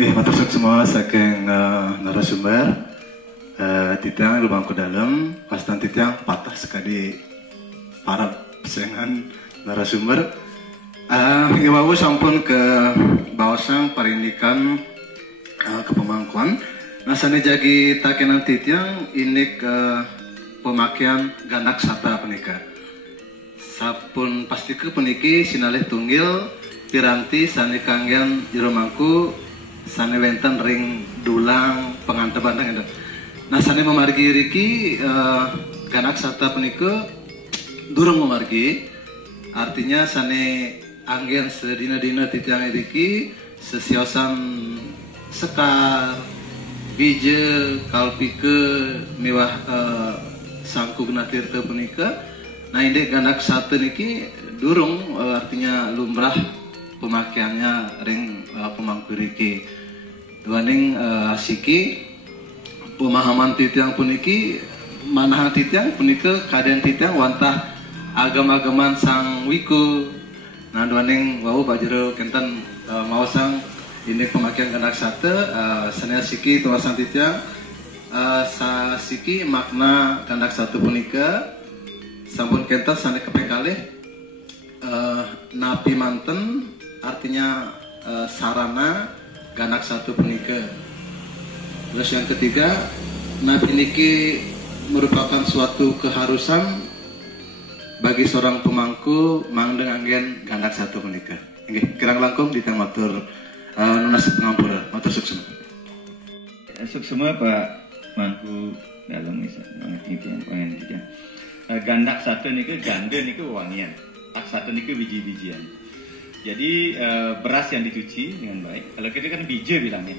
Matur semua saking narasumber titiang lubangku dalam pastan titiang patah sekali para pesengan narasumber hingga bawa sampun ke bawasang parindikan ke pemangkuan nasane jagi takenan titiang ini ke pemakaian gandak sata penika sapun pasti ke peniki sinalih tunggil piranti sani kanggen jeromangku sani wenten ring dulang pengantar bandang itu. Nah sani memargi riki ganak sata penike durung memargi artinya sani anggen sedina-dina titiang riki sesiosan sekar bije kalpike mewah sangku genatirte penike. Nah ini ganak sata niki durung artinya lumrah pemakaiannya ring pemangku riki duaning asiki pemahaman titiang puniki manahan titiang punike kaden titiang wantah agam-agaman sang wiku nah duaning wau bajero kenten mau sang ini pemakaian ganak sate senia siki tuasang titiang sa siki makna ganak sate punike sampun kenten sane kepekalih napi manten artinya sarana ganak satu penike. Terus yang ketiga, napi niki merupakan suatu keharusan bagi seorang pemangku mangdeng anggen ganak satu penike. Nggih, kirang langkung ditang matur nunas pengampura, matur suksema. Suksema Pak Mangku dalam mengerti yang gandak satu niki ganda niki wangian, tak satu niki biji-bijian. Jadi beras yang dicuci dengan baik. Kalau kita kan bije bilangnya,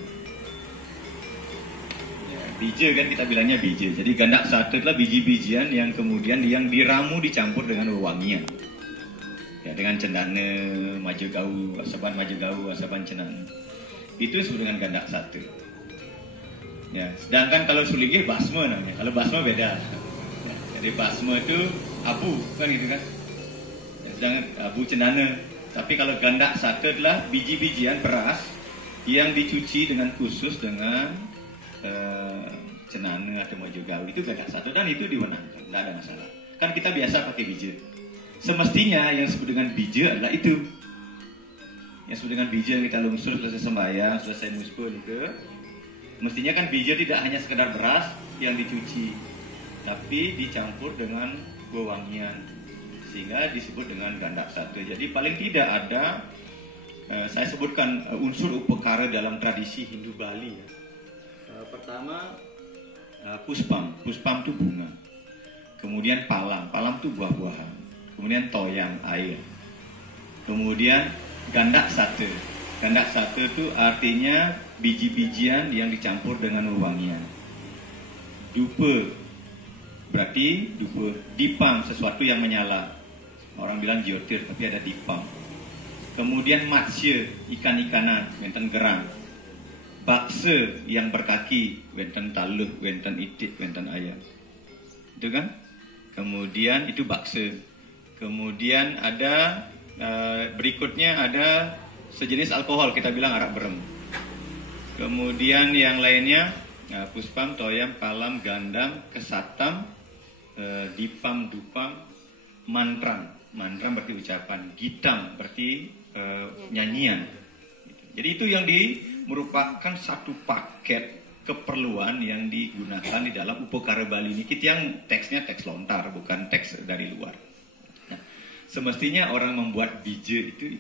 ya, bije kan kita bilangnya bije. Jadi gandak satu adalah biji-bijian yang kemudian yang diramu dicampur dengan wewangian. Ya dengan cendana, maju gau, asaban cendana. Itu disebut dengan gandak satu. Ya, sedangkan kalau sulingnya basma namanya. Kalau basma beda. Ya, jadi basma itu abu kan gitu kan. Ya, sedangkan abu cendana. Tapi kalau gandak satu adalah biji-bijian beras yang dicuci dengan khusus dengan cenana atau mojo gawi itu gandak satu dan itu diwenangkan, tidak ada masalah. Kan kita biasa pakai biji. Semestinya yang disebut dengan biji adalah itu. Yang disebut dengan biji yang kita lungsur selesai sembahyang, selesai musbul itu. Mestinya kan biji tidak hanya sekedar beras yang dicuci, tapi dicampur dengan wewangian. Sehingga disebut dengan gandak satu. Jadi paling tidak ada saya sebutkan unsur upekara dalam tradisi Hindu Bali ya. Pertama puspam itu bunga. Kemudian palam itu buah-buahan. Kemudian toyang air. Kemudian gandak satu itu artinya biji-bijian yang dicampur dengan wewangian. Dupa berarti dupa, dipam sesuatu yang menyala. Orang bilang jiotir, tapi ada dipam. Kemudian matsya, ikan-ikanan, wenten gerang. Baksa yang berkaki, wenten taluh, wenten itik, wenten ayam. Itu kan? Kemudian itu baksa. Kemudian ada berikutnya ada sejenis alkohol, kita bilang arak berem. Kemudian yang lainnya puspam, toyam, palam, gandam, kesatam, dipam, dupam, mantrang berarti ucapan, gitam berarti nyanyian. Jadi itu yang merupakan satu paket keperluan yang digunakan di dalam upekara Bali ini. Kita yang teksnya teks lontar, bukan teks dari luar. Nah, semestinya orang membuat bije itu.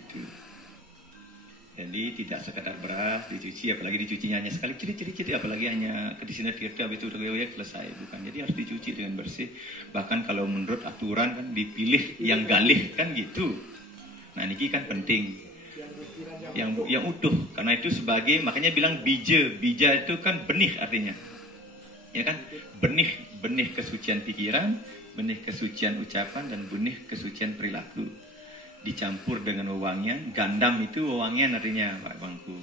Jadi tidak sekedar beras dicuci, apalagi dicucinya hanya sekali, ciri-ciri, apalagi hanya ke sini tirta habis itu udah selesai, bukan. Jadi harus dicuci dengan bersih. Bahkan kalau menurut aturan kan dipilih yang galih kan gitu. Nah niki kan penting, yang utuh, karena itu sebagai makanya bilang bija itu kan benih artinya, ya kan, benih kesucian pikiran, benih kesucian ucapan dan benih kesucian perilaku. Dicampur dengan wewangian. Gandam itu wewangian artinya Pak Mangku.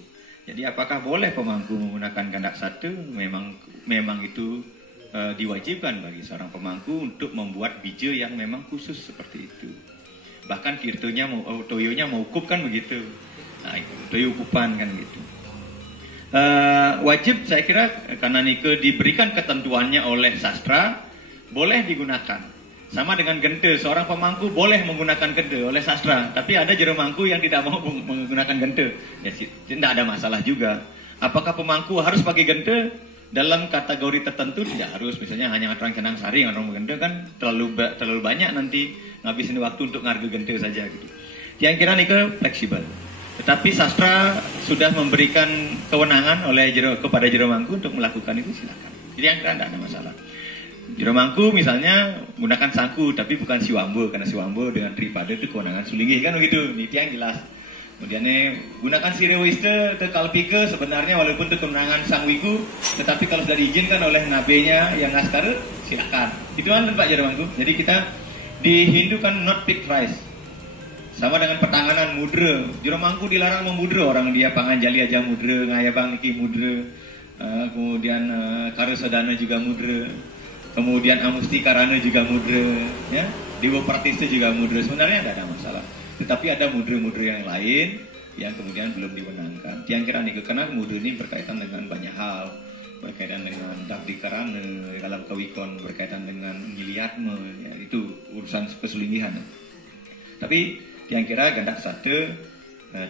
Jadi apakah boleh pemangku menggunakan gandak satu? Memang itu diwajibkan bagi seorang pemangku untuk membuat biji yang memang khusus seperti itu. Bahkan toyonya mau ukup kan begitu. Nah itu toyo ukupan kan gitu. Wajib saya kira karena nike diberikan ketentuannya oleh sastra boleh digunakan. Sama dengan gente, seorang pemangku boleh menggunakan gente oleh sastra, tapi ada jero mangku yang tidak mau menggunakan gente. Ya, tidak ada masalah juga. Apakah pemangku harus pakai gente? Dalam kategori tertentu tidak harus. Misalnya hanya orang Canang Sari, orang gente kan terlalu banyak nanti ngabisin waktu untuk ngarge gente saja gitu. Yang kira nike fleksibel. Tetapi sastra sudah memberikan kewenangan oleh kepada jero mangku untuk melakukan itu, silakan. Jadi yang kira tidak ada masalah. Jero mangku misalnya menggunakan sangku tapi bukan siwambo, karena siwambo dengan tripada itu kewenangan sulingih kan begitu. Ini yang jelas. Kemudian gunakan sirewiste kalpike sebenarnya walaupun itu kewenangan sang wiku, tetapi kalau sudah diizinkan oleh nabenya yang askar silakan. Itu kan Pak jero mangku. Jadi kita di Hindu kan not pick rice. Sama dengan pertanganan mudra. Jero mangku dilarang memudra, orang dia panganjali aja mudra, ngayabang niki mudra. Kemudian Karusodana juga mudra. Kemudian Amusti Karana juga mudra, ya. Dewa Partista juga mudra. Sebenarnya tidak ada masalah. Tetapi ada mudra-mudra yang lain yang kemudian belum dimenangkan. Yang kira nih, karena mudra ini berkaitan dengan banyak hal, berkaitan dengan Dakdi Karana dalam kawikon, berkaitan dengan Ngiliatme, ya, itu urusan kesulingihan. Tapi yang kira gandak sate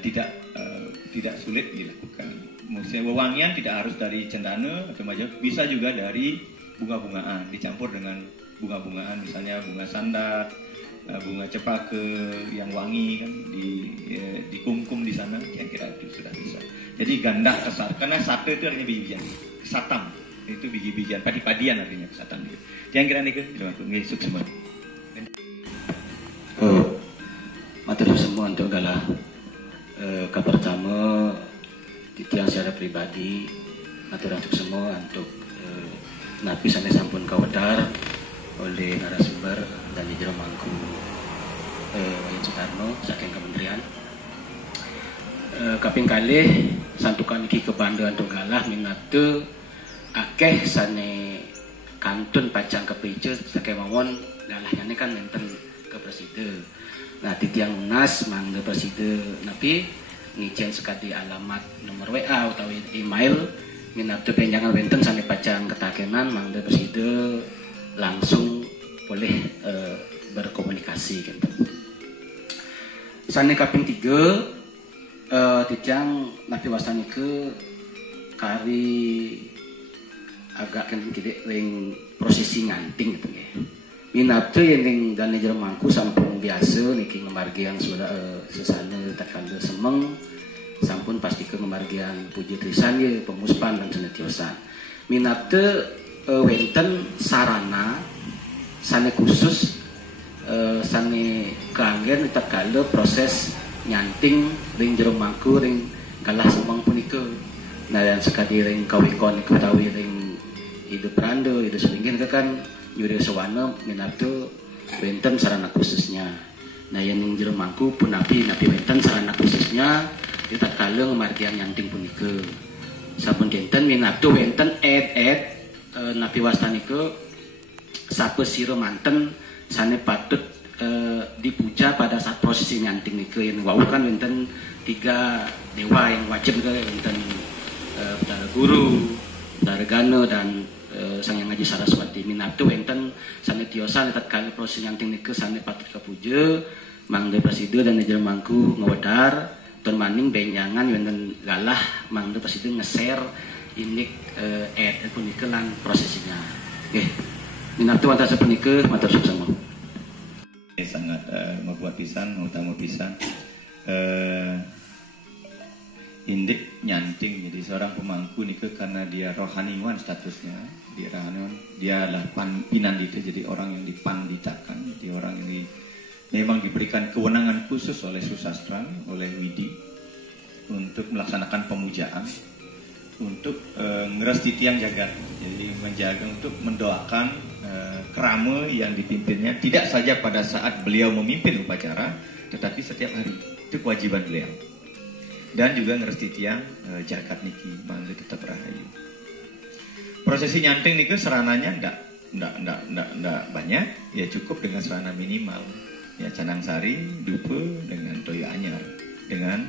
tidak sulit dilakukan. Maksudnya wewangian tidak harus dari cendana atau macam, bisa juga dari bunga-bungaan dicampur dengan bunga-bungaan, misalnya bunga sandak, bunga cepake yang wangi kan dikungkum di sana, kira-kira itu sudah bisa. Jadi gandak kesat, karena sate itu artinya biji-bijian, kesatam itu biji-bijian, padi-padian artinya kesatam itu. Yang kira nih aku ngesuk semua. Materi semua untuk galah kabar pertama yang secara pribadi materi untuk semua untuk napi sampai sampun kawadar oleh narasumber dan jero mangku Wayan Sutarno saking kementerian kaping kali santukan iki ke Banda untuk galah minate akeh sane kantun pacang kepeje saking mawon galahnya kan nenten ke presiden. Nah titiang unas mangga presiden napi ngicen sekali alamat nomor WA utawi email minat penjangan wenten sampai pacang ketakenan mangga presiden langsung boleh berkomunikasi gitu. Sane kaping 3 tijang napi wasani ke kari agak kan tidak ring prosesi nganting gitu ya. Minat yang dan jero mangku sampun biasa niki ngemargian sudah sesana takanda semeng sampun pasti ke ngemargian puji trisan ya pemuspan dan senetiosan. Minat wenten sarana sane khusus sane keanggen takanda proses nyanting ring jero mangku ring galah semeng punika. Nah yang sekali ring kawikon utawi ring hidup rando hidup selingkin itu kan Yuri Sawana minatu wenten sarana khususnya. Nah yang jero mangku pun napi wenten sarana khususnya kita kalau margian nyanting punika. Sampun dinten minatu wenten napi wastanike sape sira manten sane patut dipuja pada saat prosesi nyanting nike yang wau kan wenten 3 dewa yang wajib ke wenten Betara Guru, Betara Gana dan Sang Yang Ngaji Saraswati. Minatu wenten sane tiosan tatkala proses nyanting nike sane patut kapuja mangga presiden dan jero mangku ngewedar ton maning benjangan wenten galah mangga presiden nge-share inik punika lan prosesinya. Nggih. Minatu wonten sapunika matur suksama. Sangat membuat pisan, utama pisan. Indik nyanting jadi seorang pemangku nih karena dia rohaniwan statusnya, dia rohaniwan, dia adalah pinandita, jadi orang yang dipanditakan, jadi orang yang memang diberikan kewenangan khusus oleh susastra, oleh Widi untuk melaksanakan pemujaan, untuk ngeresti tiang jagat, jadi menjaga untuk mendoakan kerama yang dipimpinnya tidak saja pada saat beliau memimpin upacara, tetapi setiap hari itu kewajiban beliau. Dan juga ngerti tiang jagat niki mangga tetap rahayu. Prosesi nyanting niki serananya ndak banyak, ya cukup dengan serana minimal. Ya Canang Sari, dupe dengan toyo anyar, dengan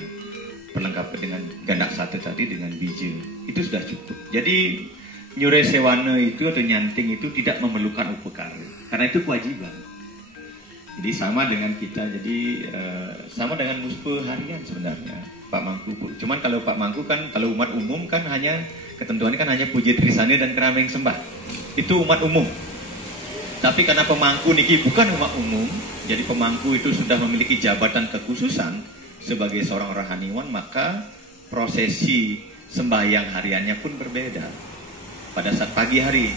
diperlengkapi dengan gandak satu tadi dengan bija. Itu sudah cukup. Jadi nyure sewana itu atau nyanting itu tidak memerlukan upekara karena itu kewajiban. Jadi sama dengan kita, jadi sama dengan muspe harian sebenarnya Pak Mangku. Cuman kalau Pak Mangku kan, kalau umat umum kan hanya ketentuannya kan hanya puji trisane dan kerameng sembah. Itu umat umum. Tapi karena pemangku niki bukan umat umum, jadi pemangku itu sudah memiliki jabatan kekhususan sebagai seorang rohaniwan, maka prosesi sembahyang hariannya pun berbeda pada saat pagi hari.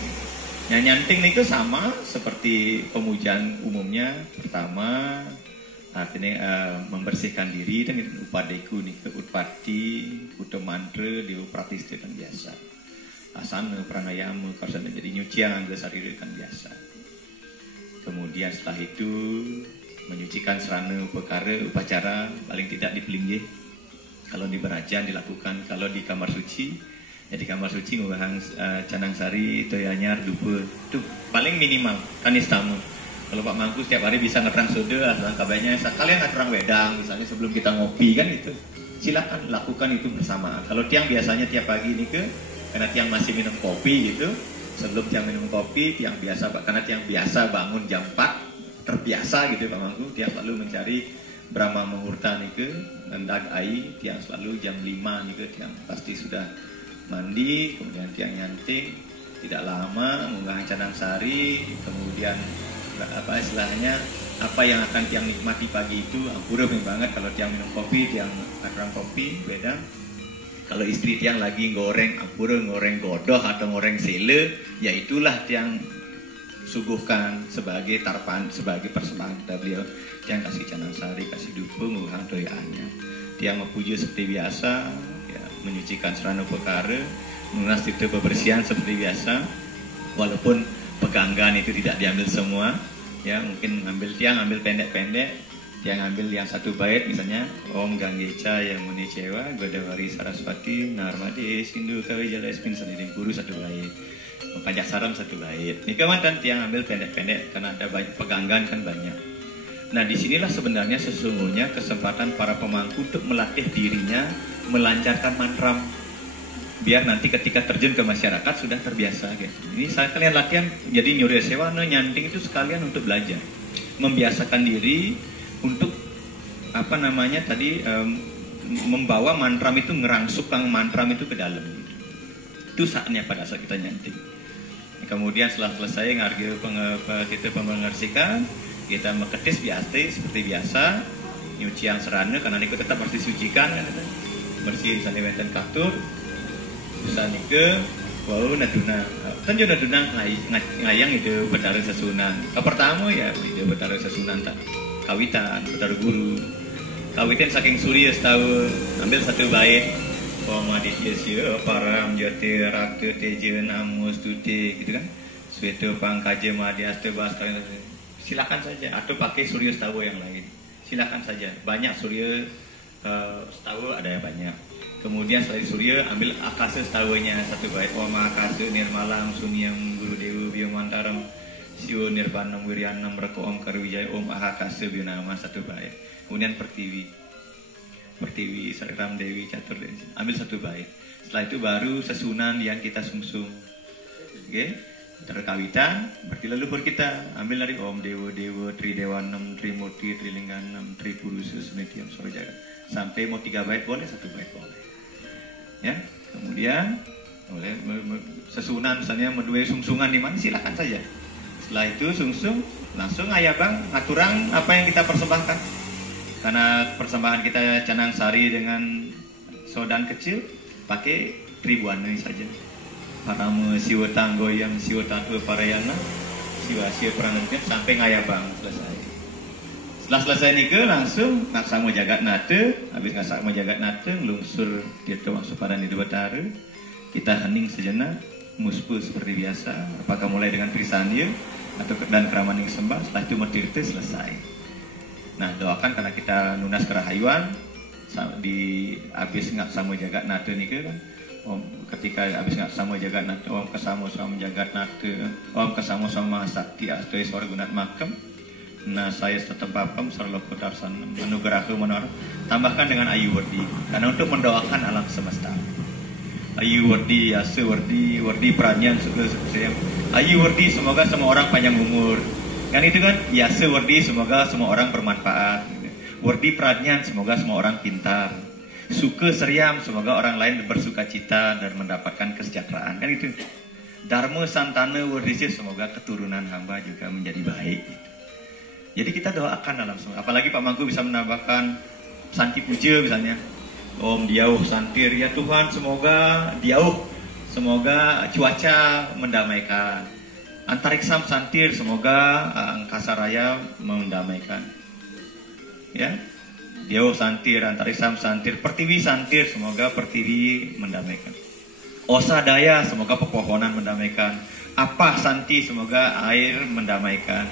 Nah, nyanting niku sama seperti pemujaan umumnya. Pertama artinya membersihkan diri dan upadeku niku utpati, uta mantra, dewa pratiste kan biasa. Asana pranayama karsana jadi nyucian sarira kan biasa. Kemudian setelah itu menyucikan serana upekara upacara paling tidak di pelinggih. Kalau di berajan dilakukan, kalau di kamar suci ya di kamar suci ngubahang canang sari itu anyar dupa itu paling minimal kanistamu. Kalau Pak Mangku setiap hari bisa ngeterang soda asal kabarnya kalian ngeterang wedang misalnya sebelum kita ngopi kan itu silakan lakukan itu bersama. Kalau tiang biasanya tiap pagi ini karena tiang masih minum kopi gitu, sebelum tiang minum kopi tiang biasa karena tiang biasa bangun jam 4 terbiasa gitu Pak Mangku, tiang selalu mencari Brahma Muhurta niku ngendag ai tiang selalu jam 5 niku tiang pasti sudah mandi, kemudian tiang nyanting, tidak lama mengunggah canang sari, kemudian apa istilahnya apa yang akan tiang nikmati pagi itu ampura banget. Kalau tiang minum kopi, tiang makan kopi beda. Kalau istri tiang lagi goreng ampura, goreng godoh atau goreng sele, ya itulah tiang suguhkan sebagai tarpan, sebagai persembahan kepada beliau. Tiang kasih canang sari, kasih dupa, mengunggah doyaannya. Tiang memuji seperti biasa, menyucikan serana perkara, menunas titah bebersihan seperti biasa, walaupun peganggan itu tidak diambil semua, ya mungkin tiang ambil pendek-pendek, tiang ambil yang satu bait misalnya Om Ganggeca yang muni cewa, Godavari Saraswati, Narmade, Sindu Kawijala Espin Sanidin Guru satu bait, Panjak Saram satu bait. Ini kemudian tiang ambil pendek-pendek karena ada banyak peganggan kan banyak. Nah disinilah sebenarnya sesungguhnya kesempatan para pemangku untuk melatih dirinya melancarkan mantram biar nanti ketika terjun ke masyarakat sudah terbiasa gitu. Ini saya kalian latihan jadi nyuri sewana nyanting itu sekalian untuk belajar membiasakan diri untuk apa namanya tadi membawa mantram itu ngerangsukkan mantram itu ke dalam gitu. Itu saatnya pada saat kita nyanting. Kemudian setelah selesai ngargi kita pengersikan, kita meketis biasa seperti biasa nyuci yang serana karena itu tetap harus disucikan kan, bersih misalnya wenten katur misalnya ke wau naduna tenju naduna ngayang itu betara sesunan pertama ya itu betara sesunan tak kawitan betara guru kawitan saking surya setahun ambil satu bait Pamaditya sya param jati rakta teja namus tuti gitu kan sueto pangkaja madhyasta baskara silakan saja atau pakai surya setawa yang lain silakan saja banyak surya setawa ada yang banyak. Kemudian selain surya ambil akasa setawanya satu bait Om akasa nirmalam sunyam guru dewa biomantaram sio nirbanam wiryanam reko om karwijaya Om akasa bionama satu bait. Kemudian pertiwi sagram dewi catur ambil satu bait. Setelah itu baru sesunan yang kita sungsung. Oke, terkawitan berarti leluhur kita ambil dari Om dewa dewa tri dewanam tri murti tri lingganam tri purusa sumitiam sorojaga sampai mau 3 bait boleh 1 bait boleh. Ya, kemudian boleh sesunan misalnya medue sungsungan di mana silakan saja. Setelah itu sungsung langsung ayah bang ngaturang apa yang kita persembahkan. Karena persembahan kita canang sari dengan sodan kecil pakai ribuan ini saja. Parama siwa tanggoyam siwa tatu parayana siwa siwa perangan sampai ngayah bang selesai. Setelah selesai nikah langsung ngaksama jagat nate, habis ngaksama jagat nate ngelungsur dia masuk pada di betara. Kita hening sejenak, muspu seperti biasa. Apakah mulai dengan trisanya atau dan keramaning sembah, setelah itu mertirte selesai. Nah doakan karena kita nunas kerahayuan di habis ngaksama jagat nate nikah kan. Om ketika habis ngaksama jagat nate, om kesamo sama jagat nate, om kesamo sama sakti astoy suara gunat makam. Nah saya setempapam sarloko darsan manugerahku menor tambahkan dengan ayu wardi karena untuk mendoakan alam semesta. Ayu wardi, ase wardi, wardi peranyan segala ayu wardi semoga semua orang panjang umur. Kan itu kan, yase wardi semoga semua orang bermanfaat. Wardi peranyan semoga semua orang pintar. Suka seriam semoga orang lain bersuka cita dan mendapatkan kesejahteraan. Kan itu. Dharma santana wardi semoga keturunan hamba juga menjadi baik. Jadi kita doakan dalam semua. Apalagi Pak Mangku bisa menambahkan santi puja misalnya. Om Diauh Santir, ya Tuhan semoga Diauh, semoga cuaca mendamaikan. Antariksam Santir, semoga angkasa raya mendamaikan. Ya, Diauh Santir, Antariksam Santir, Pertiwi Santir, semoga Pertiwi mendamaikan. Osa Daya, semoga pepohonan mendamaikan. Apa Santi, semoga air mendamaikan.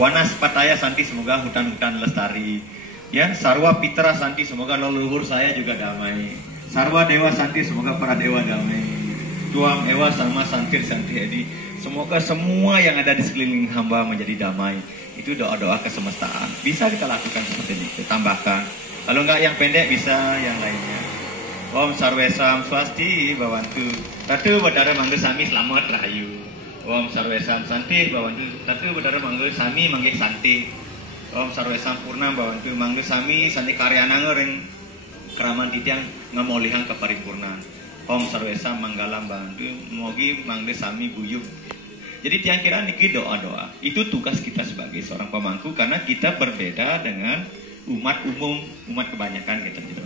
Wanas Pataya Santi, semoga hutan-hutan lestari. Ya, Sarwa Pitra Santi, semoga leluhur saya juga damai. Sarwa Dewa Santi, semoga para dewa damai. Tuam Ewa sama Santir Santi Edi, semoga semua yang ada di sekeliling hamba menjadi damai. Itu doa-doa kesemestaan. Bisa kita lakukan seperti ini. Kita tambahkan. Kalau enggak yang pendek bisa yang lainnya. Om Sarwesam Swasti Bawantu. Tatu Badara Mangga Sami Selamat Rahayu. Om Sarwesam Santi Bawantu. Tatu Badara Mangga Sami Manggih Santi. Om Sarwesam Purna Bawantu Mangga Sami Santi Karyana Ngering Keraman Titiang Ngamolihang Keparipurnaan. Om Sarwesam Manggalam Bawantu Mogi Mangga Sami Buyuk. Jadi tiang kira niki doa-doa. Itu tugas kita sebagai seorang pemangku karena kita berbeda dengan umat umum, umat kebanyakan kita gitu.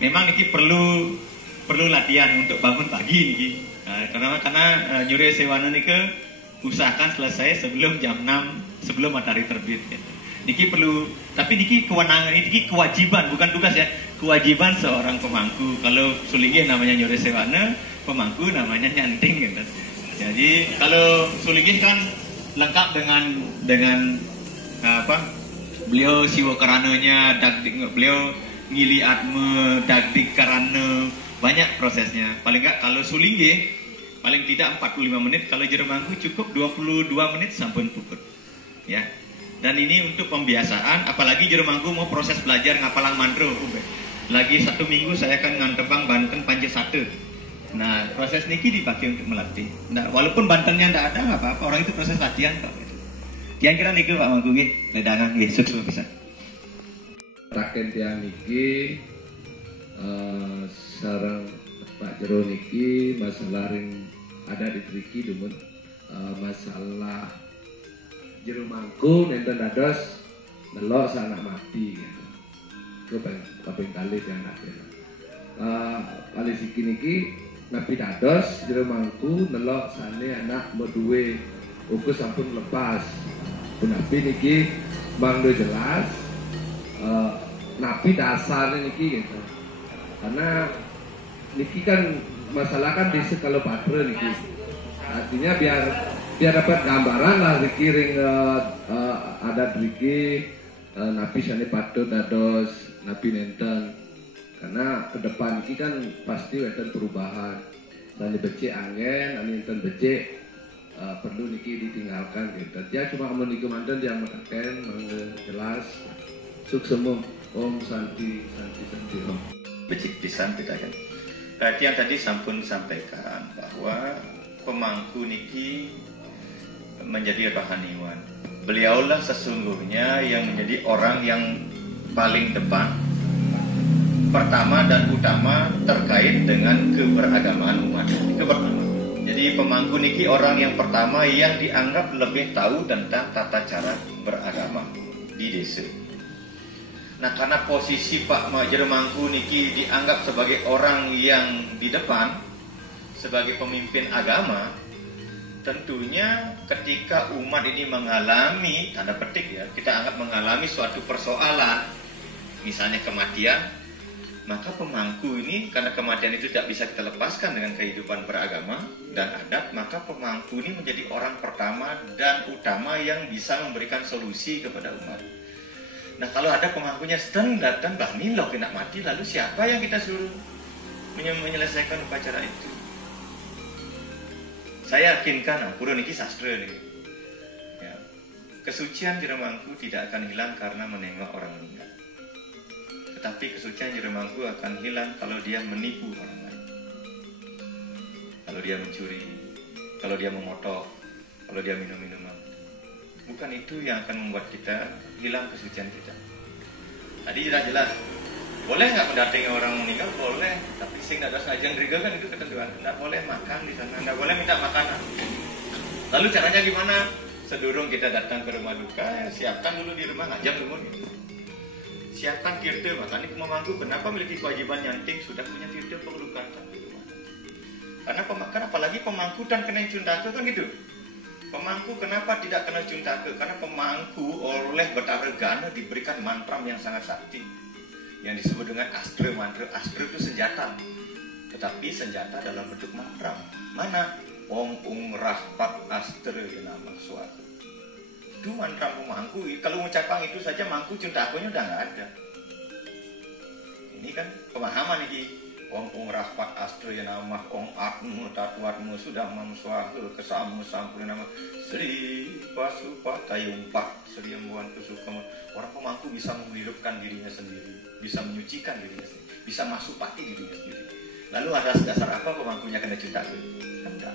Memang niki perlu latihan untuk bangun pagi niki. Nah, karena nyuri sewana niki usahakan selesai sebelum jam 6, sebelum matahari terbit gitu. Niki perlu, tapi niki kewenangan, niki kewajiban, bukan tugas ya. Kewajiban seorang pemangku. Kalau suligih namanya nyuri sewana, pemangku namanya nyanting gitu. Jadi kalau suligih kan lengkap dengan apa? Beliau siwa karananya, beliau ngili atme, dagdik karana, banyak prosesnya. Paling enggak kalau sulinggih, paling tidak 45 menit, kalau jeremangku cukup 22 menit sampun puput. Ya. Dan ini untuk pembiasaan, apalagi jeremangku mau proses belajar ngapalang mandro. Lagi 1 minggu saya akan ngantebang Banten Pancasate. Nah, proses niki dipakai untuk melatih. Nah, walaupun Bantennya enggak ada, enggak apa-apa, orang itu proses latihan kok. Kira-kira niki Pak Mangku nggih, ledangan nggih, sukses bisa. Raken tiang niki sarang Pak Jero niki masalah ring ada di triki dumun masalah Jero Mangku nenten dados delok sanak mati gitu. Ku kaping kali tiang naki. Kali siki niki napi dados Jero Mangku delok sane anak berduwe uku sampun lepas. Punapi niki mangdo jelas napi dasarnya niki gitu. Karena niki kan masalah kan di sekalo patre niki. Artinya biar dapat gambaran lah niki ring ada niki napi sane patre dados napi nenten. Karena ke depan niki kan pasti weten perubahan. Sane becik angin, ane nenten becik perlu niki ditinggalkan gitu. Dia cuma meniki manten dia menekan jelas suksemu. Om Santi Om. Becik pisan kita kan. Berarti yang tadi sampun sampaikan bahwa pemangku niki menjadi rohaniwan. Beliaulah sesungguhnya yang menjadi orang yang paling depan, pertama dan utama terkait dengan keberagamaan umat. Itu pertama. Jadi pemangku niki orang yang pertama yang dianggap lebih tahu tentang tata cara beragama di desa. Nah, karena posisi Pak Jero Mangku niki dianggap sebagai orang yang di depan, sebagai pemimpin agama, tentunya ketika umat ini mengalami, tanda petik ya, kita anggap mengalami suatu persoalan, misalnya kematian, maka pemangku ini, karena kematian itu tidak bisa kita lepaskan dengan kehidupan beragama dan adat, maka pemangku ini menjadi orang pertama dan utama yang bisa memberikan solusi kepada umat. Nah, kalau ada pemangkunya sedang datang bahni loh kena mati, lalu siapa yang kita suruh menyelesaikan upacara itu? Saya yakinkan, pura niki sastra nih. Ya. kesucian Jeremangku tidak akan hilang karena menengok orang meninggal. Tetapi kesucian Jeremangku akan hilang kalau dia menipu orang lain. Kalau dia mencuri, kalau dia memotok, kalau dia minum minuman. Bukan itu yang akan membuat kita hilang kesucian kita. Tadi jelas. Boleh nggak mendatangi orang meninggal? Boleh. Tapi sing ada sajang gereja kan itu ketentuan. Nggak boleh makan di sana, nggak boleh minta makanan. Lalu caranya gimana? Sedurung kita datang ke rumah duka, ya, siapkan dulu di rumah, ngajak dulu gitu. Siapkan tirta, makanya pemangku kenapa memiliki kewajiban nyanting sudah punya tirta pengelukatan di rumah. Karena apalagi pemangku dan kena cuntake kan gitu. Pemangku kenapa tidak kena cuntake? Karena pemangku oleh Betara Gana diberikan mantram yang sangat sakti, yang disebut dengan astra mantra. Astra itu senjata, tetapi senjata dalam bentuk mantram. Mana? Om rahpat astra nama suatu. Itu mantra pemangku. Kalau mengucapkan itu saja mangku cuntakonya udah nggak ada. Ini kan pemahaman ini. Om rahpat astra nama om atmu tatuatmu sudah mamsuahu kesamu sampurna nama Sri Pasupatayumpak Sri Embuan Kusukamu. Orang pemangku bisa menghidupkan dirinya sendiri, bisa menyucikan dirinya sendiri, bisa masuk pati dirinya sendiri. Lalu ada dasar apa pemangkunya kena cuntake? Kan enggak.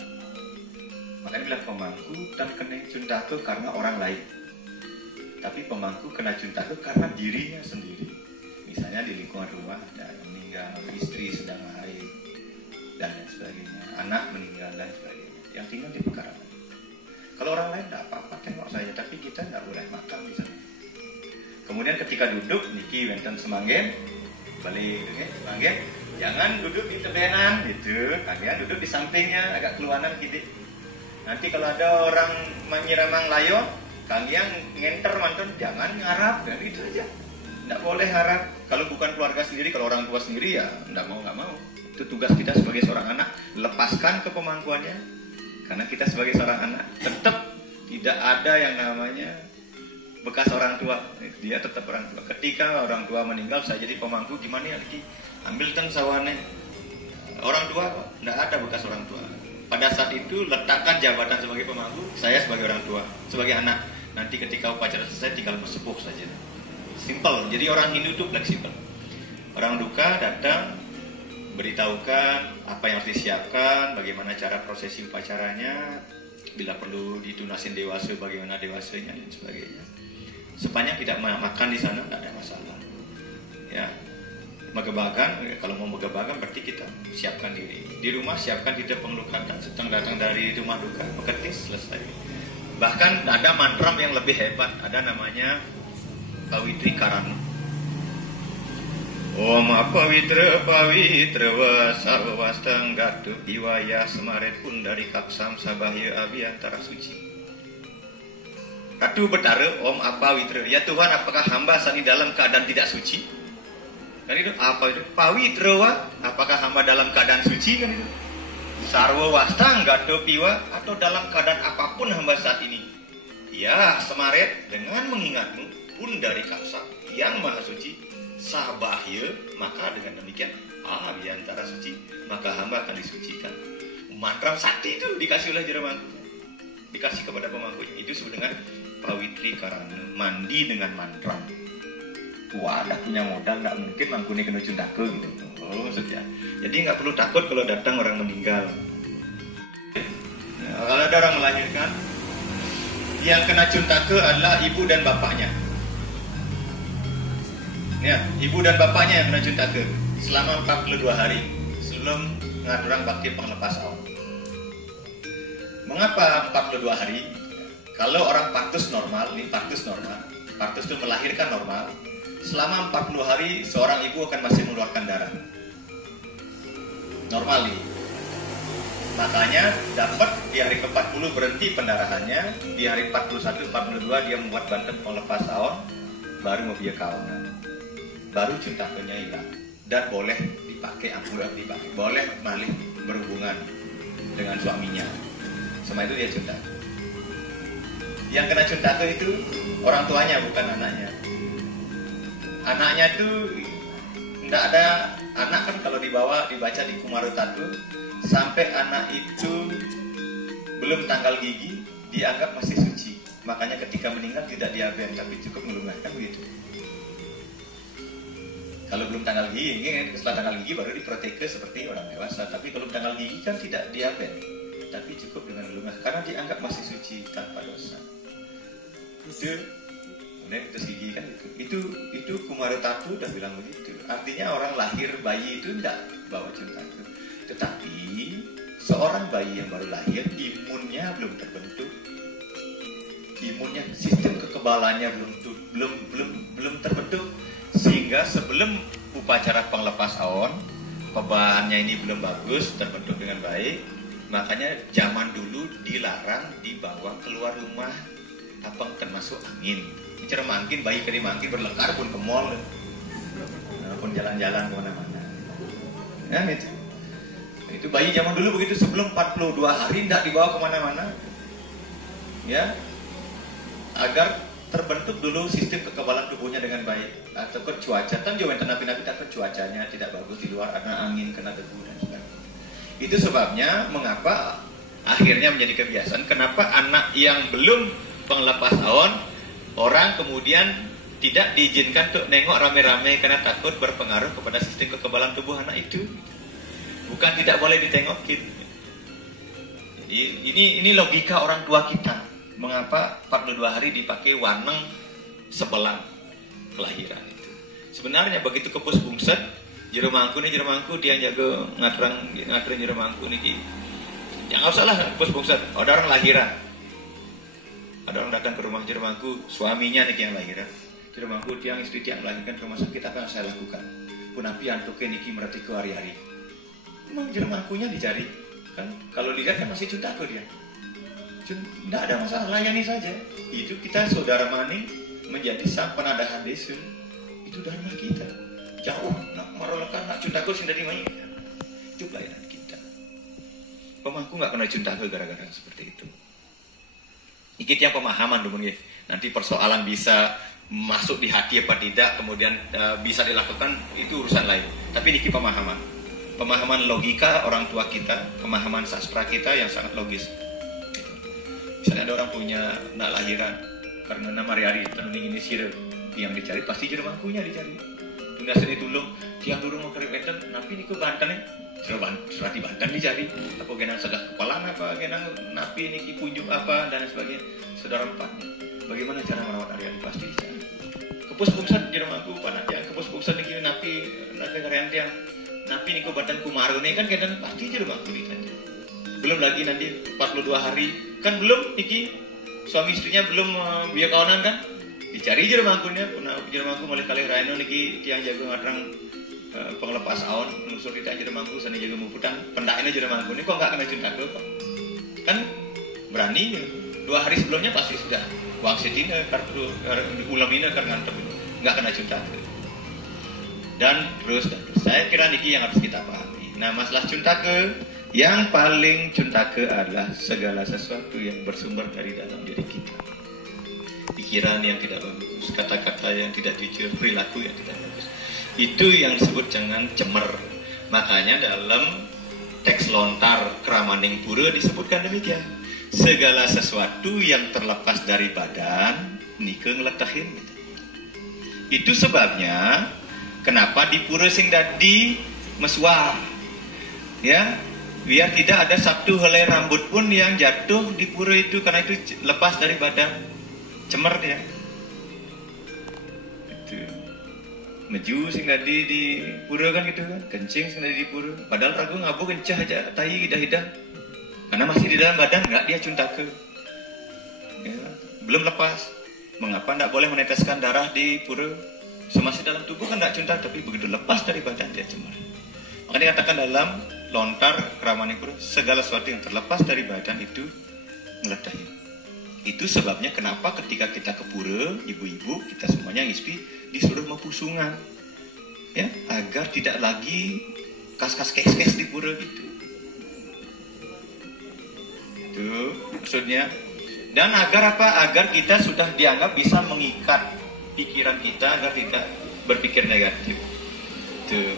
Makanya bilang pemangku dan kena cuntake karena orang lain. Tapi pemangku kena cuntake karena dirinya sendiri. Misalnya di lingkungan rumah ada yang meninggal, istri sedang haid dan lain sebagainya, anak meninggal dan sebagainya. Yang tinggal di perkara. Kalau orang lain tidak apa-apa tengok saya, tapi kita tidak boleh makan di sana. Kemudian ketika duduk, niki wenten semanggen, balik semanggen, jangan duduk di tebenan gitu, kalian duduk di sampingnya agak keluaran gitu. Nanti kalau ada orang menyiramang layo, kalian ngenter mantan, jangan ngarap dan itu aja. Tidak boleh harap. Kalau bukan keluarga sendiri, kalau orang tua sendiri ya nggak mau. Itu tugas kita sebagai seorang anak. Lepaskan ke pemangkuannya. Karena kita sebagai seorang anak tetap tidak ada yang namanya bekas orang tua. Dia tetap orang tua. Ketika orang tua meninggal, saya jadi pemangku gimana ya? Ambil teng sawane. Orang tua kok tidak ada bekas orang tua. Pada saat itu letakkan jabatan sebagai pemangku, saya sebagai orang tua, sebagai anak. Nanti ketika upacara selesai tinggal bersepuh saja. Simple. Jadi orang Hindu itu fleksibel. Orang duka datang, beritahukan apa yang harus disiapkan, bagaimana cara prosesi upacaranya, bila perlu ditunasin dewasa, bagaimana dewasanya dan sebagainya. Sepanjang tidak makan di sana, tidak ada masalah. Ya, megebakan. Kalau mau megebakan berarti kita siapkan diri. Di rumah siapkan tidak pengelukatan. Setelah datang dari rumah duka, mengetis selesai. Bahkan ada mantram yang lebih hebat. Ada namanya Pawitri Karana. Om pawitra wa sarwastang gatu iwaya semaret pun dari kapsam sabahya abiyantara suci. Katu Betara Om apawitra. Ya Tuhan, apakah hamba saat ini dalam keadaan tidak suci? Kan itu apa itu? Pawitra wa, apakah hamba dalam keadaan suci kan itu? Sarwa wastang gatu piwa, atau dalam keadaan apapun hamba saat ini. Ya semaret dengan mengingatmu pun dari kapsa yang maha suci sabahya, maka dengan demikian di antara suci maka hamba akan disucikan. Mantra sakti itu dikasih oleh Jeremangku, dikasih kepada pemangkunya. Itu disebut dengan Pawitri Karana, mandi dengan mantra. Wah, ada punya modal, nggak mungkin mangkuni kena cuntake gitu. Oh maksudnya, jadi nggak perlu takut kalau datang orang meninggal. Nah, kalau ada orang melahirkan, yang kena cuntake adalah ibu dan bapaknya. Ya, ibu dan bapaknya yang kena cuntake selama 42 hari sebelum ngaturang bakti penglepas awal. Mengapa 42 hari? Kalau orang partus normal, partus itu melahirkan normal. Selama 40 hari seorang ibu akan masih mengeluarkan darah. Normal nih. Makanya dapat di hari ke-40 berhenti pendarahannya, di hari 41, 42 dia membuat banten penglepas awal, baru mau biar kawanan. Baru cuntake-nya hilang dan boleh dipakai, boleh malih berhubungan dengan suaminya. Sama itu dia cuntake. Yang kena cuntake itu orang tuanya, bukan anaknya. Anaknya itu tidak ada. Anak kan kalau dibaca di Kumarutatu, sampai anak itu belum tanggal gigi dianggap masih suci. Makanya ketika meninggal tidak diaben, tapi cukup melungas, kan begitu. Kalau belum tanggal gigi, setelah tanggal gigi baru diproteke seperti orang dewasa. Tapi kalau tanggal gigi kan tidak diaben, tapi cukup dengan melungas karena dianggap masih suci tanpa dosa. Itu kemudian itu gigi kan itu Kumaretatu udah bilang begitu. Artinya orang lahir bayi itu tidak bawa Cuntake, tetapi seorang bayi yang baru lahir imunnya belum terbentuk, imunnya sistem kekebalannya belum terbentuk, sehingga sebelum upacara penglepas aon pebahannya ini belum bagus terbentuk dengan baik. Makanya zaman dulu dilarang dibawa keluar rumah apa termasuk angin. Bicara mangkin, bayi kering mangkin berlekar pun ke mall, pun jalan-jalan kemana-mana. Nah, itu bayi zaman dulu begitu, sebelum 42 hari tidak dibawa kemana-mana, ya, agar terbentuk dulu sistem kekebalan tubuhnya dengan baik. Atau ke cuaca, kan juga nabi-nabi tak ke cuacanya tidak bagus di luar, karena angin, kena debu dan sebagainya. Itu sebabnya mengapa akhirnya menjadi kebiasaan. Kenapa anak yang belum penglepas aon, orang kemudian tidak diizinkan untuk nengok rame-rame karena takut berpengaruh kepada sistem kekebalan tubuh anak itu. Bukan tidak boleh ditengokin. Ini logika orang tua kita. Mengapa 42 hari dipakai waneng sebelang kelahiran itu. Sebenarnya begitu kepus bungset, jero mangku dia jaga ngaturin jero mangku niki. Ya nggak usah lah kepus bungset. Ada orang lahiran. Ada orang datang ke rumah jero mangku, suaminya niki yang lahiran. Jero mangku tiang istri tiang melahirkan ke rumah sakit, apa yang saya lakukan? Punapi antuke niki merati ke hari-hari. Memang jero mangkunya dicari. Kan kalau dilihat kan masih Cuntake dia. Tidak ada masalah, layani saja. Itu kita saudara maning menjadi sang penadahan desa. Itu dana kita. Jauh nak marolakan nak Cuntake sing dari mai. Itu pelayanan kita. Pemangku nggak pernah Cuntake gara-gara seperti itu. Iki yang pemahaman dulu nih. Nanti persoalan bisa masuk di hati apa tidak, kemudian bisa dilakukan, itu urusan lain. Tapi niki pemahaman. Pemahaman logika orang tua kita, pemahaman sastra kita yang sangat logis. Misalnya ada orang punya nak lahiran karena nama hari tenuning ini sih yang dicari pasti jadi bangkunya dicari. Tunda seni tulung tiang durung mau keripeten, napi niku Banten serati Banten dicari. Apa genang sedah kepala apa genang napi niki kunjuk apa dan sebagainya. Saudara empatnya. Bagaimana cara merawat Arian pasti dicari. Kepus bungsan jadi bangku panah tiang kepus bungsan niki napi negara tiang napi niku Banten Kumaru ini kan genang pasti jadi bangku ditanya. Belum lagi nanti 42 hari kan belum niki suami istrinya belum biar kawanan kan dicari jero mangkunya puna jero mangku mulai kali rano niki tiang jago ngatrang penglepas aon nusur kita jero mangku sana jago muputang pendaknya jero mangku ini kok nggak kena Cuntake kok kan berani 2 hari sebelumnya pasti sudah wang setina kartu ulamina karena ngantep nggak kena Cuntake dan terus saya kira niki yang harus kita pahami. Nah masalah Cuntake yang paling Cuntake adalah segala sesuatu yang bersumber dari dalam diri kita. Pikiran yang tidak bagus, kata-kata yang tidak jujur, perilaku yang tidak bagus. Itu yang disebut dengan cemer. Makanya dalam teks lontar Kramaning Pura disebutkan demikian. Segala sesuatu yang terlepas dari badan, nike ngeletahin. Itu sebabnya kenapa di pura sing dadi meswah. Ya, biar tidak ada satu helai rambut pun yang jatuh di pura itu karena itu lepas dari badan, cemer dia. Itu meju sing tadi di pura kan gitu kan, kencing sing tadi di pura. Padahal ragu ngabu kencah aja, tai hidah-hidah. Karena masih di dalam badan nggak dia Cuntake. Ya, belum lepas. Mengapa tidak boleh meneteskan darah di pura? Semasih dalam tubuh kan tidak Cuntake, tapi begitu lepas dari badan dia cemer. Makanya dikatakan dalam lontar Kramaning Pura, segala sesuatu yang terlepas dari badan itu ngeledahin. Itu sebabnya kenapa ketika kita ke pura, ibu-ibu kita semuanya ngispi disuruh mempusungan, ya agar tidak lagi kas-kas kes-kes di pura gitu. Itu maksudnya. Dan agar apa? Agar kita sudah dianggap bisa mengikat pikiran kita agar tidak berpikir negatif. Itu.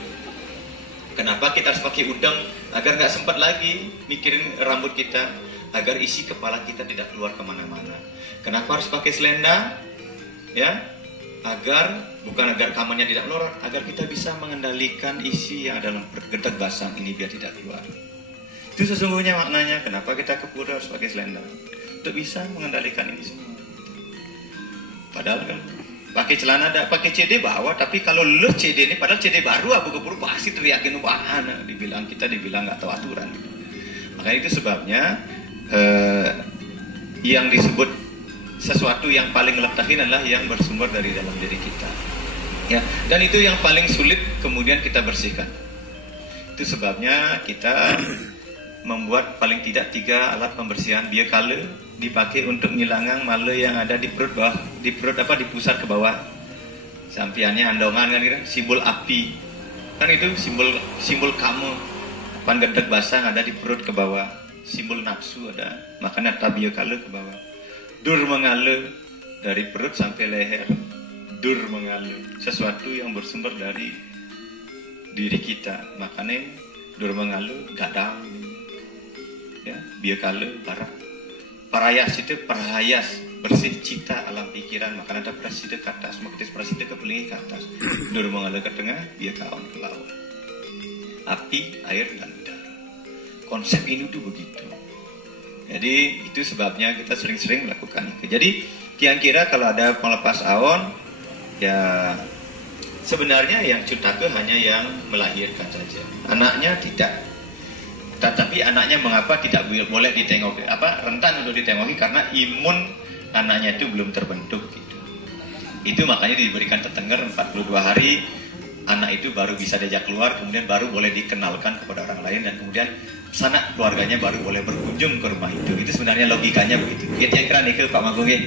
Kenapa kita harus pakai udang? Agar nggak sempat lagi mikirin rambut kita. agar isi kepala kita tidak keluar kemana-mana. Kenapa harus pakai selendang? Ya, bukan agar kamarnya tidak keluar, agar kita bisa mengendalikan isi yang dalam gedeg basang ini biar tidak keluar. Itu sesungguhnya maknanya kenapa kita ke pura harus pakai selendang, untuk bisa mengendalikan ini semua. Padahal kan pakai celana ada, pakai CD bawa, tapi kalau lu CD ini padahal CD baru aku ke pura pasti teriakin bahan, dibilang nggak tahu aturan. Makanya itu sebabnya yang disebut sesuatu yang paling letakkan adalah yang bersumber dari dalam diri kita, ya. Dan itu yang paling sulit kemudian kita bersihkan. Itu sebabnya kita membuat paling tidak 3 alat pembersihan biokala dipakai untuk ngilangan male yang ada di perut bawah, di pusat ke bawah. Sampiannya andongan kan, gitu, simbol api kan, itu simbol kamu. Pan gedeg basang ada di perut ke bawah, simbol nafsu ada, makanya biokala ke bawah. Dur mengalir dari perut sampai leher. Dur mengalir, sesuatu yang bersumber dari diri kita. Makanya dur mengalir gadang, ya, biokala barat. Parayas itu perhayas, bersih cita alam pikiran. Makanya ada prasida ke atas, makanya prasida ke pelingi ke atas. Dur mengalir ke tengah, biakaon ke laut. Api, air, dan udara. Konsep ini tuh begitu. Jadi itu sebabnya kita sering-sering melakukan itu. Jadi kira-kira kalau ada pelepas aon, ya sebenarnya yang cutake hanya yang melahirkan saja. Anaknya tidak. Tetapi anaknya mengapa tidak boleh ditengoki? Rentan untuk ditengoki karena imun anaknya itu belum terbentuk gitu. Itu makanya diberikan tetenger 42 hari. Anak itu baru bisa diajak keluar, kemudian baru boleh dikenalkan kepada orang lain, dan kemudian sanak keluarganya baru boleh berkunjung ke rumah itu. Itu sebenarnya logikanya begitu. Kira-kira nih Pak Magung ya.